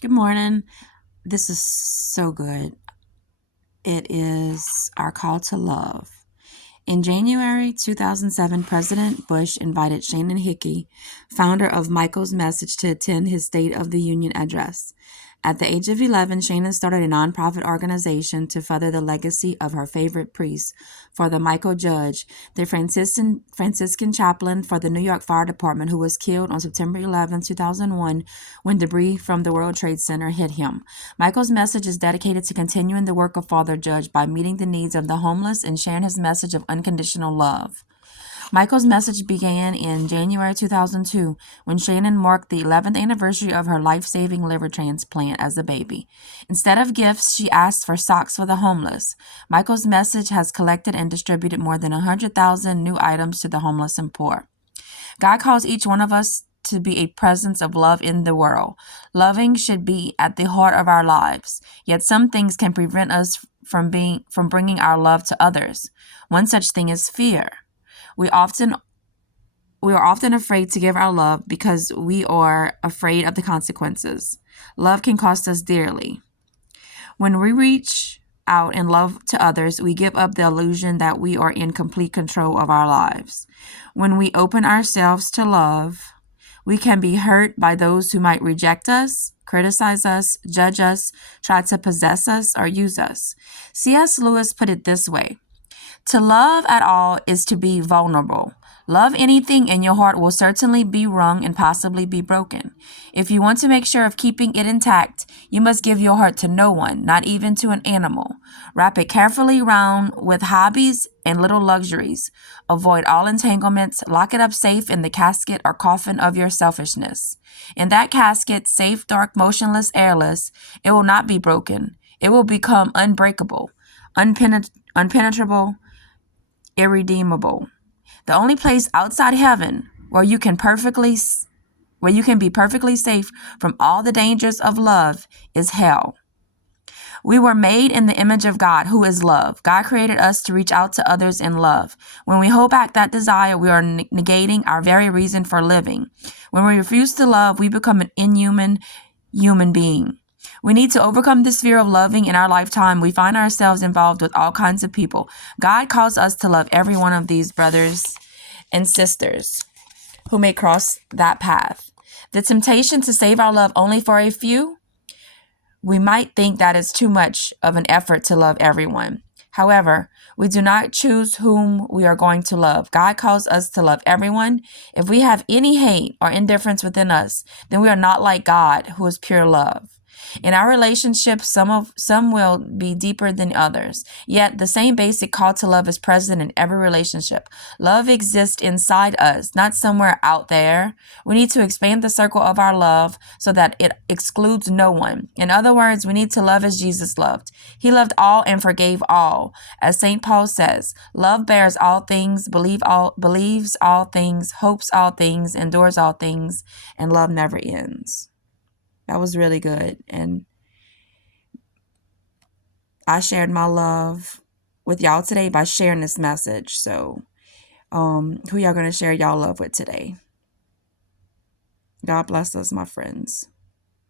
Good morning. This is so good. It is our call to love. In January 2007, President Bush invited Shannon Hickey, founder of Michael's Message, to attend his State of the Union address. At the age of 11, Shannon started a nonprofit organization to further the legacy of her favorite priest, Father Michael Judge, the Franciscan chaplain for the New York Fire Department, who was killed on September 11, 2001, when debris from the World Trade Center hit him. Michael's Message is dedicated to continuing the work of Father Judge by meeting the needs of the homeless and sharing his message of unconditional love. Michael's Message began in January 2002 when Shannon marked the 11th anniversary of her life-saving liver transplant as a baby. Instead of gifts, she asked for socks for the homeless. Michael's Message has collected and distributed more than 100,000 new items to the homeless and poor. God calls each one of us to be a presence of love in the world. Loving should be at the heart of our lives, yet some things can prevent us from bringing our love to others. One such thing is fear. We are often afraid to give our love because we are afraid of the consequences. Love can cost us dearly. When we reach out in love to others, we give up the illusion that we are in complete control of our lives. When we open ourselves to love, we can be hurt by those who might reject us, criticize us, judge us, try to possess us, or use us. C.S. Lewis put it this way: to love at all is to be vulnerable. Love anything and your heart will certainly be wrung and possibly be broken. If you want to make sure of keeping it intact, you must give your heart to no one, not even to an animal. Wrap it carefully round with hobbies and little luxuries. Avoid all entanglements. Lock it up safe in the casket or coffin of your selfishness. In that casket, safe, dark, motionless, airless, it will not be broken. It will become unbreakable, unpenetrable, irredeemable. The only place outside heaven where you can be perfectly safe from all the dangers of love is hell. We were made in the image of God, who is love. God created us to reach out to others in love. When we hold back that desire, we are negating our very reason for living. When we refuse to love, we become an inhuman human being. We need to overcome this fear of loving in our lifetime. We find ourselves involved with all kinds of people. God calls us to love every one of these brothers and sisters who may cross that path. The temptation to save our love only for a few, we might think that is too much of an effort to love everyone. However, we do not choose whom we are going to love. God calls us to love everyone. If we have any hate or indifference within us, then we are not like God, who is pure love. In our relationships, some will be deeper than others. Yet the same basic call to love is present in every relationship. Love exists inside us, not somewhere out there. We need to expand the circle of our love so that it excludes no one. In other words, we need to love as Jesus loved. He loved all and forgave all. As St. Paul says, love bears all things, believes all things, hopes all things, endures all things, and love never ends. That was really good. And I shared my love with y'all today by sharing this message. So, who y'all going to share y'all love with today? God bless us, my friends.